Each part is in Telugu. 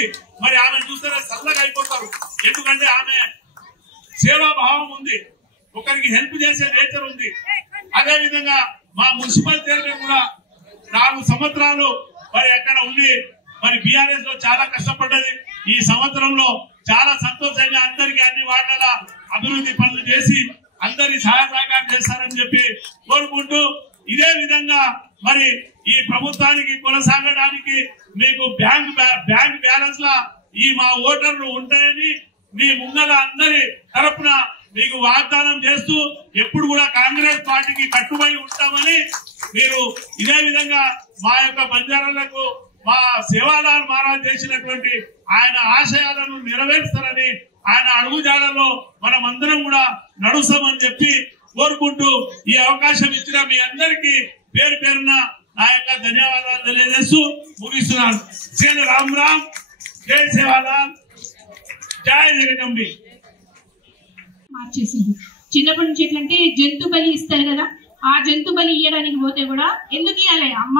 ఉంది. మరి ఆమె చూస్తేనే చల్లగా అయిపోతారు. ఎందుకంటే ఆమె సేవాభావం ఉంది, ఒకరికి హెల్ప్ చేసే నేచర్ ఉంది. అదే విధంగా మా మున్సిపల్ చైర్మన్ కూడా 4 సంవత్సరాలు మరి అక్కడ ఉండి మరి బీఆర్ఎస్ లో చాలా కష్టపడ్డది. ఈ సంవత్సరంలో చాలా సంతోషంగా అందరికీ అన్ని వార్డుల అభివృద్ధి పనులు చేసి అందరి సహాయ సహకారం చేస్తారని చెప్పి కోరుకుంటూ, ఇదే విధంగా మరి ఈ ప్రభుత్వానికి కొనసాగడానికి మీకు బ్యాంక్ బ్యాలెన్స్ లా ఈ మా ఓటర్లు ఉంటాయని మీ ముంగల అందరి తరపున మీకు వాగ్దానం చేస్తూ ఎప్పుడు కూడా కాంగ్రెస్ పార్టీకి కట్టుబడి ఉంటామని మీరు ఇదే విధంగా మా యొక్క బంజారాలకు మా సేవాలాల్ మహారాజ్ చేసినటువంటి ఆయన ఆశయాలను నెరవేరుస్తారని, ఆయన అడుగుజాడలో మనం అందరం కూడా నడుస్తామని చెప్పి కోరుకుంటూ ఈ అవకాశం ఇచ్చిన మీ అందరికీ పేరు పేరున నా యొక్క ధన్యవాదాలు తెలియజేస్తూ ముగిస్తున్నాను. శ్రీ రామ్ రామ్, జై సేవాలాల్, జై జగదంబి. మార్చేసింది. చిన్నప్పటి నుంచి ఎట్లంటే జంతు బలి ఇస్తారు కదా, ఆ జంతు బలి ఇయ్యడానికి పోతే కూడా ఎందుకు ఇవ్వాలి అమ్మ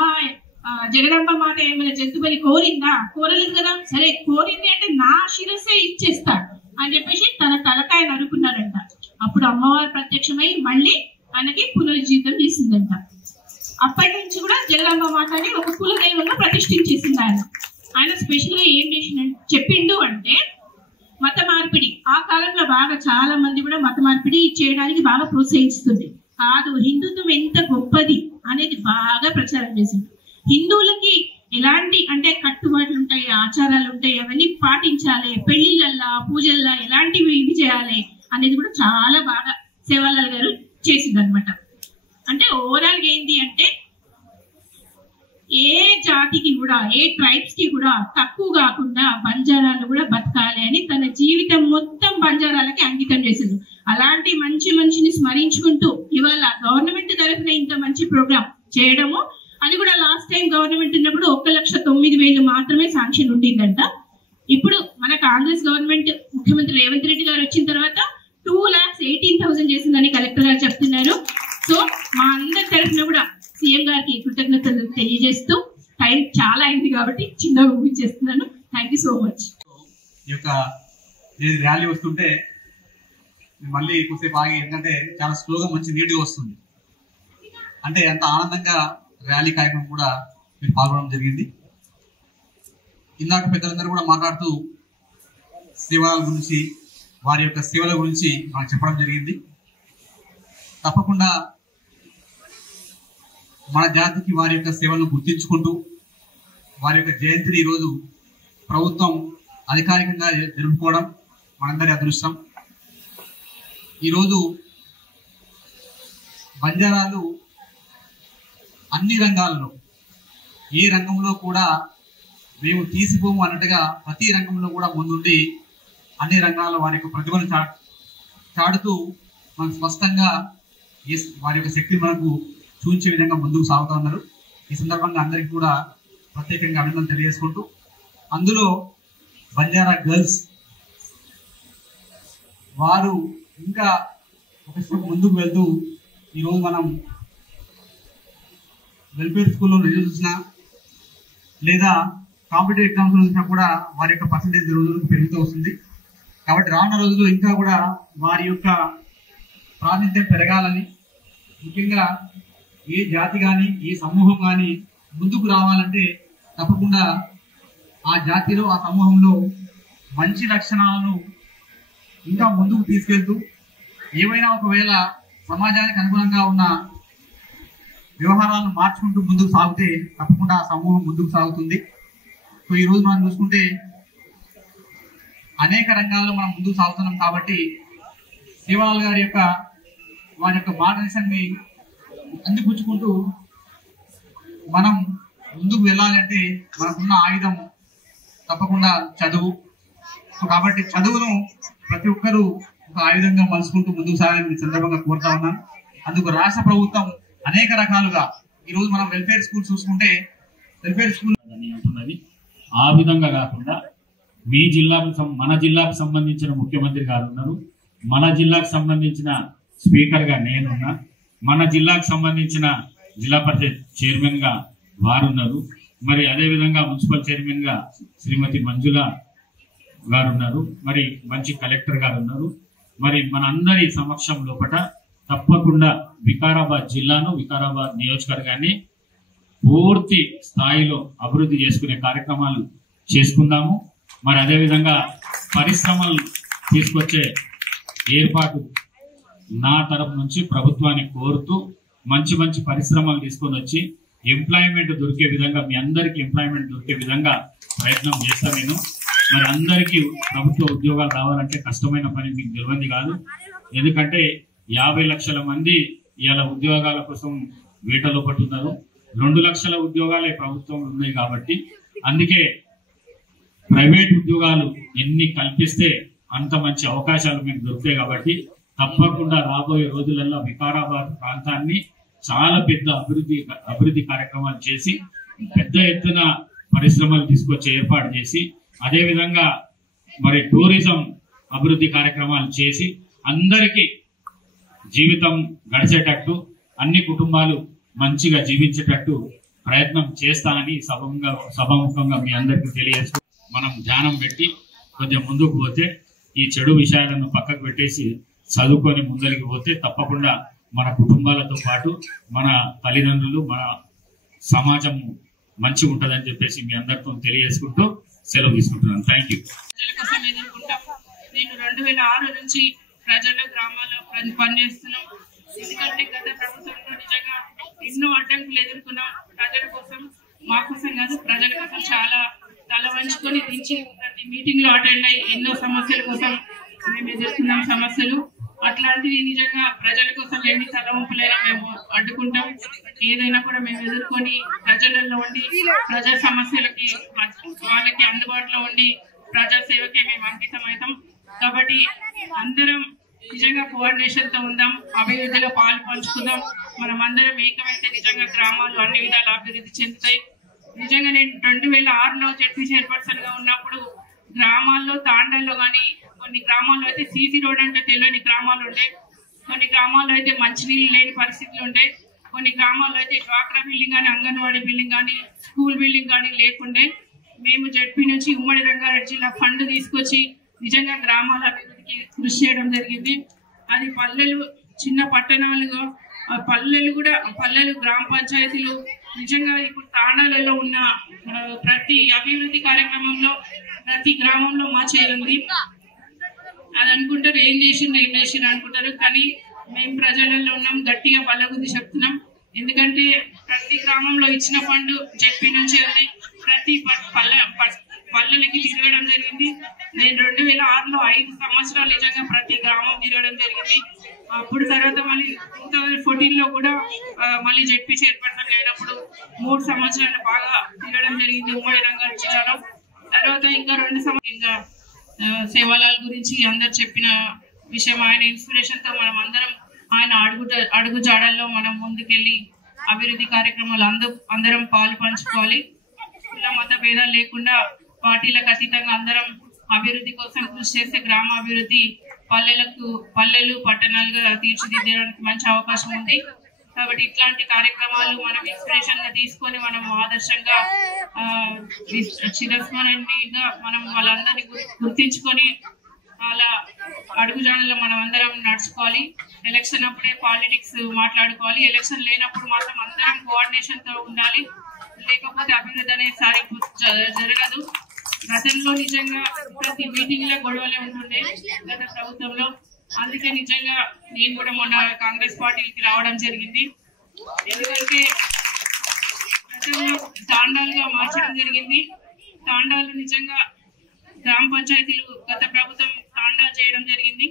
జగదంబ మాట ఏమైనా జంతు బలి కోరిందా? కోరలేదు కదా. సరే కోరింది అంటే నా శిరస్సే ఇచ్చేస్తా అని చెప్పేసి తన తలకాయ నరుకున్నారంట. అప్పుడు అమ్మవారు ప్రత్యక్షమై మళ్ళీ ఆయనకి పునరుజ్జీవితం చేసిందంట. అప్పటి నుంచి కూడా జగదంబ మాటని ఒక కులదైవంగా ప్రతిష్ఠించేసింది ఆయన. ఆయన స్పెషల్ గా ఏం చెప్పిండు అంటే మత మార్పిడి. ఆ కాలంలో బాగా చాలా మంది కూడా మత మార్పిడి చేయడానికి బాగా ప్రోత్సహిస్తుంది. కాదు, హిందుత్వం ఎంత గొప్పది అనేది బాగా ప్రచారం చేసింది. హిందువులకి ఎలాంటి అంటే కట్టుబాట్లు ఉంటాయి, ఆచారాలు ఉంటాయి, అవన్నీ పాటించాలి, పెళ్లిళ్ళల్లా పూజల్లా ఎలాంటివి ఇవి చేయాలి అనేది కూడా చాలా బాగా సేవాలాల్ గారు చేసింది అనమాట. అంటే ఓవరాల్ ఏంటి అంటే ఏ జాతికి కూడా ఏ ట్రైబ్స్ కి కూడా తక్కువ కాకుండా బంజారాలు కూడా బతకాలి అని తన జీవితం మొత్తం బంజారాలకి అంకితం చేసింది. అలాంటి మంచిని స్మరించుకుంటూ ఇవాళ గవర్నమెంట్ తరఫున ఇంత మంచి ప్రోగ్రామ్ చేయడము, అది కూడా లాస్ట్ టైం గవర్నమెంట్ ఉన్నప్పుడు 1,09,000 మాత్రమే శాంక్షన్ ఉండిందంట. ఇప్పుడు మన కాంగ్రెస్ గవర్నమెంట్ ముఖ్యమంత్రి రేవంత్ రెడ్డి గారు వచ్చిన తర్వాత 2,18,000 చేసిందని కలెక్టర్ గారు చెప్తున్నారు. సో మా అందరి తరఫున కూడా సీఎం గారికి కృతజ్ఞతలు తెలియజేస్తూ, టైం చాలా అయింది కాబట్టి చిన్నగా ముగించేస్తున్నాను. Thank you so much. ఈ యొక్క ర్యాలీ వస్తుంటే మళ్ళీ కొద్దిసేపు ఆగి, ఎందుకంటే చాలా స్లోగా మంచి నీట్గా వస్తుంది. అంటే అంత ఆనందంగా ర్యాలీ కార్యక్రమం కూడా మీరు పాల్గొనడం జరిగింది. ఇందాక పెద్దలందరూ కూడా మాట్లాడుతూ సేవల గురించి, వారి యొక్క సేవల గురించి మనకు చెప్పడం జరిగింది. తప్పకుండా మన జాతికి వారి యొక్క సేవలను గుర్తించుకుంటూ వారి యొక్క జయంతిని ఈరోజు ప్రభుత్వం అధికారికంగా జరుపుకోవడం మనందరి అదృష్టం. ఈరోజు బంజారాలు అన్ని రంగాలలో, ఏ రంగంలో కూడా మేము తీసిపోము అన్నట్టుగా ప్రతి రంగంలో కూడా ముందుండి అన్ని రంగాల్లో వారి యొక్క ప్రతిభను చాటుతూ మనకు స్పష్టంగా వారి యొక్క శక్తిని మనకు చూపించే విధంగా ముందుకు సాగుతూ ఉన్నారు. ఈ సందర్భంగా అందరికీ కూడా ప్రత్యేకంగా అభినందనలు తెలియజేసుకుంటూ, అందులో బంజారా గర్ల్స్ వారు ఇంకా ఒక స్టెప్ ముందుకు వెళ్తూ ఈరోజు మనం వెల్ఫేర్ స్కూల్లో రిజల్ట్ చూసినా లేదా కాంపిటేటివ్ ఎగ్జామ్స్ చూసినా కూడా వారి యొక్క పర్సంటేజ్ రోజులకు పెరుగుతూ వస్తుంది. కాబట్టి రానున్న రోజుల్లో ఇంకా కూడా వారి యొక్క ప్రాతినిధ్యం పెరగాలని, ముఖ్యంగా ఏ జాతి కానీ ఏ సమూహం కానీ ముందుకు రావాలంటే తప్పకుండా ఆ జాతిలో ఆ సమూహంలో మంచి లక్షణాలను ఇంకా ముందుకు తీసుకెళ్తూ, ఏమైనా ఒకవేళ సమాజానికి అనుగుణంగా ఉన్న వ్యవహారాలను మార్చుకుంటూ ముందుకు సాగితే తప్పకుండా ఆ సమూహం ముందుకు సాగుతుంది. సో ఈరోజు మనం చూసుకుంటే అనేక రంగాల్లో మనం ముందుకు సాగుతున్నాం. కాబట్టి సేవాలాల్ గారి యొక్క వారి యొక్క మార్గదర్శనాన్ని అందిపుచ్చుకుంటూ మనం ముందుకు వెళ్ళాలంటే మనకున్న ఆయుధం తప్పకుండా చదువు. సో కాబట్టి చదువును ప్రతి ఒక్కరూ ఒక ఆయుధంగా మలుచుకుంటూ ముందుకు సాగాలని సందర్భంగా కోరుతా ఉన్నాను. అందుకు రాష్ట్ర ప్రభుత్వం అనేక రకాలుగా ఈరోజు మనం వెల్ఫేర్ స్కూల్ చూసుకుంటే వెల్ఫేర్ స్కూల్ అంటున్నది. ఆ విధంగా కాకుండా మీ జిల్లాకు మన జిల్లాకు సంబంధించిన ముఖ్యమంత్రి గారు ఉన్నారు, మన జిల్లాకు సంబంధించిన స్పీకర్ గా నేనున్నా, మన జిల్లాకు సంబంధించిన జిల్లా పరిషత్ చైర్మన్ గా వారున్నారు. మరి అదేవిధంగా మున్సిపల్ చైర్మన్ గా శ్రీమతి మంజుల గారు ఉన్నారు, మరి మంచి కలెక్టర్ గారు ఉన్నారు. మరి మనందరి సమక్షం లోపల తప్పకుండా వికారాబాద్ జిల్లాను, వికారాబాద్ నియోజకవర్గాన్ని పూర్తి స్థాయిలో అభివృద్ధి చేసుకునే కార్యక్రమాలు చేసుకుందాము. మరి అదేవిధంగా పరిశ్రమలు తీసుకొచ్చే ఏర్పాటు నా తరపు నుంచి ప్రభుత్వాన్ని కోరుతూ మంచి మంచి పరిశ్రమలు తీసుకొని వచ్చి ఎంప్లాయ్మెంట్ దొరికే విధంగా, మీ అందరికీ ఎంప్లాయ్మెంట్ దొరికే విధంగా ప్రయత్నం చేస్తాను నేను. మరి అందరికీ ప్రభుత్వ ఉద్యోగాలు రావాలంటే కష్టమైన పని మీకు తెలియంది కాదు. ఎందుకంటే 50 లక్షల మంది ఇవాళ ఉద్యోగాల కోసం వేటలో పట్టున్నారు. 2 లక్షల ఉద్యోగాలే ప్రభుత్వం ఉన్నాయి కాబట్టి, అందుకే ప్రైవేట్ ఉద్యోగాలు ఎన్ని కల్పిస్తే అంత మంచి అవకాశాలు మీకు దొరుకుతాయి. కాబట్టి తప్పకుండా రాబోయే రోజులలో వికారాబాద్ ప్రాంతాన్ని చాలా పెద్ద అభివృద్ధి కార్యక్రమాలు చేసి పెద్ద ఎత్తున పరిశ్రమలు తీసుకొచ్చి ఏర్పాటు చేసి, అదేవిధంగా మరి టూరిజం అభివృద్ధి కార్యక్రమాలు చేసి అందరికీ జీవితం గడిచేటట్టు, అన్ని కుటుంబాలు మంచిగా జీవించేటట్టు ప్రయత్నం చేస్తానని సభాముఖంగా మీ అందరికీ తెలియజేస్తూ, మనం ధ్యానం పెట్టి కొద్దిగా ముందుకు పోతే, ఈ చెడు విషయాలను పక్కకు పెట్టేసి చదువుకొని ముందరికి పోతే తప్పకుండా మన కుటుంబాలతో పాటు మన తల్లిదండ్రులు, మన సమాజం మంచి ఉంటుందని చెప్పేసి మీ అందరితో తెలియజేసుకుంటూ సెలవు తీసుకుంటున్నాను. Thank you. ప్రజల కోసం ఎదుర్కొంటాం. నేను 2006 నుంచి ప్రజల గ్రామాల్లో పనిచేస్తున్నాం. ఎందుకంటే గత ప్రభుత్వంలో నిజంగా ఎన్నో అడ్డంకులు ఎదుర్కొన్నాం. ప్రజల కోసం, మా కోసం కాదు, ప్రజల కోసం చాలా తల వంచుకొని దించి ప్రతి మీటింగ్ లో అటెండ్ అయ్యి ఎన్నో సమస్యల కోసం మేము ఎదుర్కొన్నాం సమస్యలు. అట్లాంటివి నిజంగా ప్రజల కోసం ఎన్ని తలవంపులైనా మేము అడ్డుకుంటాం. ఏదైనా కూడా మేము ఎదుర్కొని ప్రజలలో ఉండి ప్రజా సమస్యలకి వాళ్ళకి అందుబాటులో ఉండి ప్రజా సేవకే మేము అంకితం అవుతాం. కాబట్టి అందరం నిజంగా కోఆర్డినేషన్ తో ఉందాం, అభివృద్ధిలో పాలు పంచుకుందాం. మనం అందరం ఏకమైతే నిజంగా గ్రామాలు అన్ని విధాలు అభివృద్ధి చెందుతాయి. నిజంగా నేను 2006లో జెడ్పీ చైర్పర్సన్ గా ఉన్నప్పుడు గ్రామాల్లో, తాండాల్లో కానీ కొన్ని గ్రామాల్లో అయితే సీసీ రోడ్ అంటే తెలియని గ్రామాలు ఉండే, కొన్ని గ్రామాల్లో అయితే మంచినీళ్ళు లేని పరిస్థితులు ఉండే, కొన్ని గ్రామాల్లో అయితే డ్వాక్రా బిల్డింగ్ కానీ, అంగన్వాడీ బిల్డింగ్ కానీ, స్కూల్ బిల్డింగ్ కానీ లేకుండే. మేము జెడ్పీ నుంచి ఉమ్మడి రంగారెడ్డి జిల్లా ఫండ్ తీసుకొచ్చి నిజంగా గ్రామాల అభివృద్ధికి కృషి చేయడం జరిగింది. అది పల్లెలు, చిన్న పట్టణాలుగా పల్లెలు, గ్రామ పంచాయతీలు, నిజంగా ఇప్పుడు తాండాలలో ఉన్న ప్రతి అభివృద్ధి కార్యక్రమంలో ప్రతి గ్రామంలో మా చేరుంది. అది అనుకుంటారు ఏం చేసిండ్రు అనుకుంటారు, కానీ మేము ప్రజలలో ఉన్నాం, గట్టిగా బల్లగుద్ది చెప్తున్నాం. ఎందుకంటే ప్రతి గ్రామంలో ఇచ్చిన ఫండ్ జెడ్పీ నుంచి ఉంది. ప్రతి పల్లెలకి తిరగడం జరిగింది. నేను 2006లో 5 సంవత్సరాలు నిజంగా ప్రతి గ్రామం తిరగడం జరిగింది. అప్పుడు తర్వాత మళ్ళీ 2014లో కూడా మళ్ళీ జెడ్పీ చైర్పర్సన్ అయినప్పుడు 3 సంవత్సరాలు బాగా తిరగడం జరిగింది ఉమ్మడి రంగారెడ్డి జిల్లాలో. తర్వాత ఇంకా 2 సంవత్సరాలు సేవాలాల్ గురించి అందరు చెప్పిన విషయం, ఆయన ఇన్స్పిరేషన్ తో మనం అందరం ఆయన అడుగు జాడల్లో మనం ముందుకెళ్ళి అభివృద్ధి కార్యక్రమాలు అందరం పాలు పంచుకోవాలి. ఇలా మత భేదాలు లేకుండా పార్టీలకు అతీతంగా అందరం అభివృద్ధి కోసం కృషి చేస్తే గ్రామ అభివృద్ధి పల్లెలు పట్టణాలుగా తీర్చిదిద్దడానికి మంచి అవకాశం ఉంది. కాబట్టి ఇట్లాంటి కార్యక్రమాలు మనం ఇన్స్పిరేషన్ గా తీసుకొని మనం ఆదర్శంగా చిరస్మరణీయంగా మనం వాళ్ళందరినీ గుర్తించుకొని అలా అడుగుజాడల్లో మనం అందరం నడుచుకోవాలి. ఎలక్షన్ అప్పుడే పాలిటిక్స్ మాట్లాడుకోవాలి, ఎలక్షన్ లేనప్పుడు మాత్రం అందరం కోఆర్డినేషన్ తో ఉండాలి. లేకపోతే అభివృద్ధి అనేది జరగదు. గతంలో నిజంగా ప్రతి మీటింగ్ లో గొడవలే ఉంటుండే గత ప్రభుత్వంలో. అందుకే నిజంగా నేను కూడా మొన్న కాంగ్రెస్ పార్టీకి రావడం జరిగింది. ఎందుకంటే గతంలో తాండాలుగా మార్చడం జరిగింది. తాండాలు నిజంగా గ్రామ పంచాయతీలు గత ప్రభుత్వం తాండాలు చేయడం జరిగింది.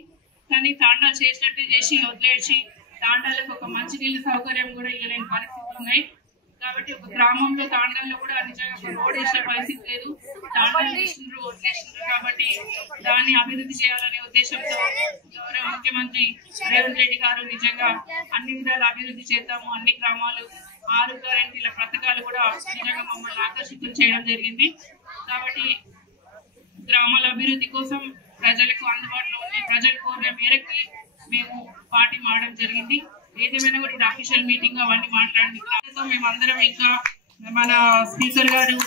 కానీ తాండాలు చేసినట్టు చేసి వదిలేసి తాండాలకు ఒక మంచినీళ్ళ సౌకర్యం కూడా ఇవ్వలేని పరిస్థితులు ఉన్నాయి. కాబట్టి ఒక గ్రామంలో తాండాల్లో కూడా నిజంగా ఒక రోడ్ వేసే పరిస్థితి లేదు. తాండాలు చేసిండ్రు, వదిలేసిండ్రు. కాబట్టి దాన్ని అభివృద్ధి చేయాలనే ఉద్దేశంతో గౌరవ ముఖ్యమంత్రి రేవంత్ రెడ్డి గారు నిజంగా అన్ని విధాలు అభివృద్ధి చేద్దాము, అన్ని గ్రామాలు 6 గ్యారెంటీల పథకాలు కూడా నిజంగా మమ్మల్ని ఆకర్షితులు చేయడం జరిగింది. కాబట్టి గ్రామాల అభివృద్ధి కోసం ప్రజలకు అందుబాటులో ఉండి ప్రజల కోరిన మేరకు మేము పార్టీ మారడం జరిగింది. ఏదేమైనా కూడా ఇది అఫీషియల్ మీటింగ్ అవన్నీ మాట్లాడి మేమందరం ఇంకా మన స్పీకర్ గారు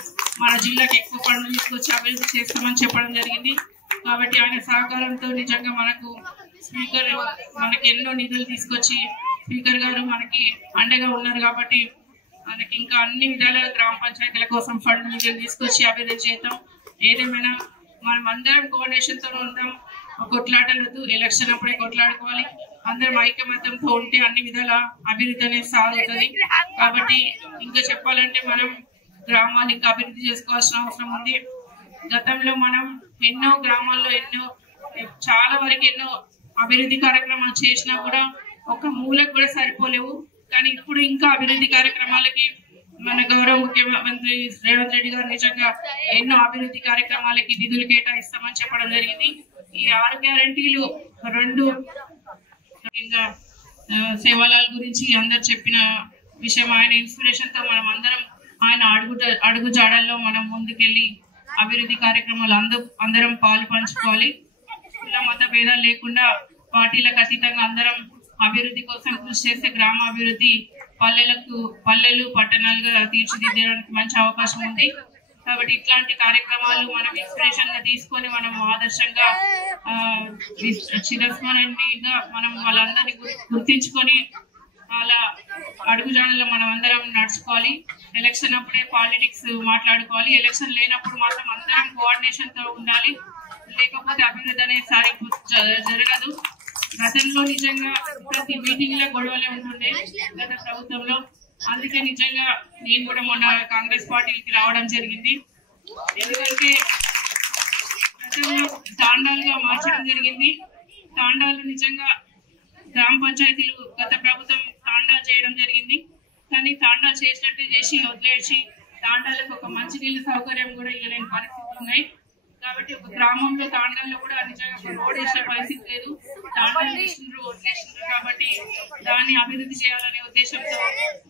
మన జిల్లాకి ఎక్కువ పనులు తీసుకొచ్చి అభివృద్ధి చేస్తామని చెప్పడం జరిగింది. కాబట్టి ఆయన సహకారంతో నిజంగా మనకు స్పీకర్ మనకి ఎన్నో నిధులు తీసుకొచ్చి స్పీకర్ గారు మనకి అండగా ఉన్నారు. కాబట్టి మనకి ఇంకా అన్ని విధాల గ్రామ పంచాయతీల కోసం ఫండ్ నిధులు తీసుకొచ్చి అభివృద్ధి చేద్దాం. ఏదేమైనా మనం అందరం కోఆర్డినేషన్తో ఉంటాం. కొట్లాటలు ఎలక్షన్ అప్పుడే కొట్లాడుకోవాలి. అందరం ఐకమత్యంతో ఉంటే అన్ని విధాల అభివృద్ధి అనేది సాగుతుంది. కాబట్టి ఇంకా చెప్పాలంటే మనం గ్రామాలు ఇంకా అభివృద్ధి చేసుకోవాల్సిన అవసరం ఉంది. గతంలో మనం ఎన్నో గ్రామాల్లో చాలా వరకు ఎన్నో అభివృద్ధి కార్యక్రమాలు చేసినా కూడా ఒక మూలకు కూడా సరిపోలేవు. కానీ ఇప్పుడు ఇంకా అభివృద్ధి కార్యక్రమాలకి మన గౌరవ ముఖ్యమంత్రి రేవంత్ రెడ్డి గారు నిజంగా ఎన్నో అభివృద్ధి కార్యక్రమాలకి నిధులు కేటాయిస్తామని చెప్పడం జరిగింది. ఈ 6 గ్యారంటీలు 2 సేవాలాల్ గురించి అందరు చెప్పిన విషయం. ఆయన ఇన్స్పిరేషన్ తో మనం అందరం ఆయన అడుగు జాడల్లో మనం ముందుకెళ్ళి అభివృద్ధి కార్యక్రమాలు అందరం పాలు పంచుకోవాలి. కుల మత భేదాలు లేకుండా పార్టీలకు అతీతంగా అందరం అభివృద్ధి కోసం కృషి చేస్తే గ్రామ అభివృద్ధి పల్లెలు పట్టణాలుగా తీర్చిదిద్దడానికి మంచి అవకాశం ఉంది. కాబట్టి ఇట్లాంటి కార్యక్రమాలు మనం ఇన్స్పిరేషన్ గా తీసుకొని మనం ఆదర్శంగా చిరస్మరణీయంగా మనం వాళ్ళందరినీ గుర్తించుకొని అలా అడుగుజాడల్లో మనం అందరం నడుచుకోవాలి. ఎలక్షన్ అప్పుడే పాలిటిక్స్ మాట్లాడుకోవాలి. ఎలక్షన్ లేనప్పుడు మాత్రం అందరం కోఆర్డినేషన్ తో ఉండాలి. లేకపోతే అభివృద్ధి అనేది జరగదు. గతంలో నిజంగా ప్రతి మీటింగ్ లో గొడవలే ఉంటుండే గత ప్రభుత్వంలో. అందుకే నిజంగా నేను కూడా మొన్న కాంగ్రెస్ పార్టీకి రావడం జరిగింది. ఎందుకంటే గతంలో తాండాలుగా మార్చడం జరిగింది. తాండాలు నిజంగా గ్రామ పంచాయతీలు గత ప్రభుత్వం తాండాలు చేయడం జరిగింది. కానీ తాండాలు చేసినట్టు చేసి వదిలేసి తాండాలకు ఒక మంచినీళ్ళ సౌకర్యం కూడా ఇవ్వలేని పరిస్థితులు ఉన్నాయి. కాబట్టి ఒక గ్రామంలో తాండాల్లో కూడా నిజంగా ఒక రోడ్ వేసే పరిస్థితి లేదు. తాండాలు వేసిండ్రు వదిలేసిండ్రు. కాబట్టి దాన్ని అభివృద్ధి చేయాలనే ఉద్దేశంతో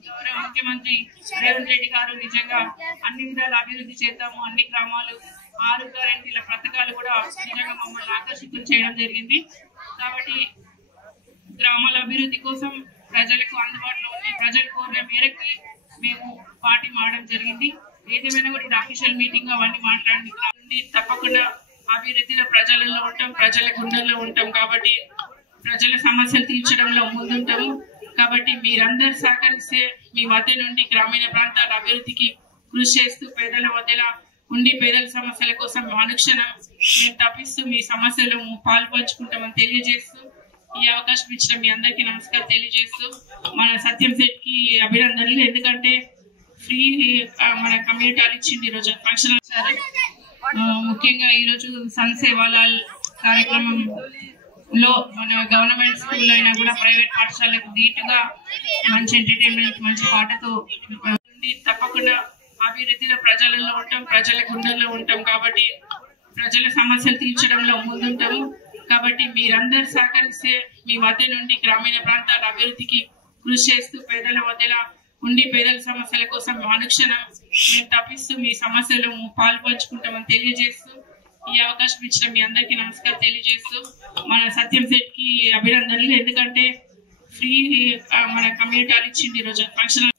గౌరవ ముఖ్యమంత్రి రేవంత్ రెడ్డి గారు నిజంగా అన్ని విధాలు అభివృద్ధి చేద్దాము, అన్ని గ్రామాలు 6 గ్యారెంటీల పథకాలు కూడా నిజంగా మమ్మల్ని ఆకర్షితులు చేయడం జరిగింది. కాబట్టి గ్రామాల అభివృద్ధి కోసం ప్రజలకు అందుబాటులో ఉంది. ప్రజలు కోరిన మేరకు మేము పార్టీ మారడం జరిగింది. ఏదేమైనా కూడా ఇది అఫీషియల్ మీటింగ్ అవన్నీ మాట్లాడి తప్పకుండా అభివృద్ధిలో ప్రజలలో ఉంటాం, ప్రజల గుండెల్లో ఉంటాం. కాబట్టి ప్రజల సమస్యలు తీర్చడంలో ముందుంటాము. కాబట్టి మీరందరూ సహకరిస్తే మీ మధ్య నుండి గ్రామీణ ప్రాంతాల అభివృద్ధికి కృషి చేస్తూ పేదల మధ్యలో ఉండి పేదల సమస్యల కోసం అనుక్షణం మేము తప్పిస్తూ మీ సమస్యలు పాల్పంచుకుంటామని తెలియజేస్తూ ఈ అవకాశం ఇచ్చిన మీ అందరికీ నమస్కారం తెలియజేస్తూ మన సత్యం సెట్ కి అభినందనలు. ఎందుకంటే ఫ్రీ మన కమ్యూనిటీ హాల్ ఇచ్చింది ఈరోజు ఫంక్షన్. ముఖ్యంగా ఈరోజు సన్ సేవాలాల్ కార్యక్రమంలో మన గవర్నమెంట్ స్కూల్ అయినా కూడా ప్రైవేట్ పాఠశాలకు ధీటుగా మంచి ఎంటర్టైన్మెంట్ మంచి పాటతో తప్పకుండా అభివృద్ధిలో ప్రజలలో ఉంటాం, ప్రజల గుండెల్లో ఉంటాం. కాబట్టి ప్రజల సమస్యలు తీర్చడంలో ముందుంటాము. కాబట్టి మీరందరూ సహకరిస్తే మీ మధ్య నుండి గ్రామీణ ప్రాంతాల అభివృద్ధికి కృషి చేస్తూ పేదల మధ్యలో ఉండి పేదల సమస్యల కోసం అనుక్షణం మేము తప్పిస్తూ మీ సమస్యలు పాల్పంచుకుంటామని తెలియజేస్తూ ఈ అవకాశం ఇచ్చిన మీ అందరికీ నమస్కారం తెలియజేస్తూ మన సత్యం సెట్ కి అభినందనలు. ఎందుకంటే ఫ్రీ మన కమ్యూనిటీ హాల్ ఇచ్చింది ఈరోజు ఫంక్షన్.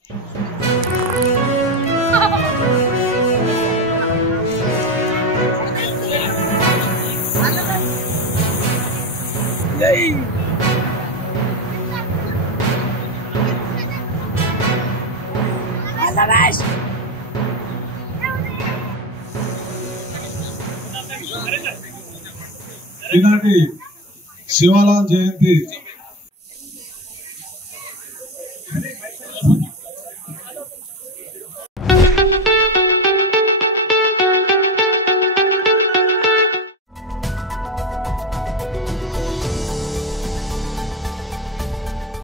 ఈనాటి శివాలాల్ జయంతి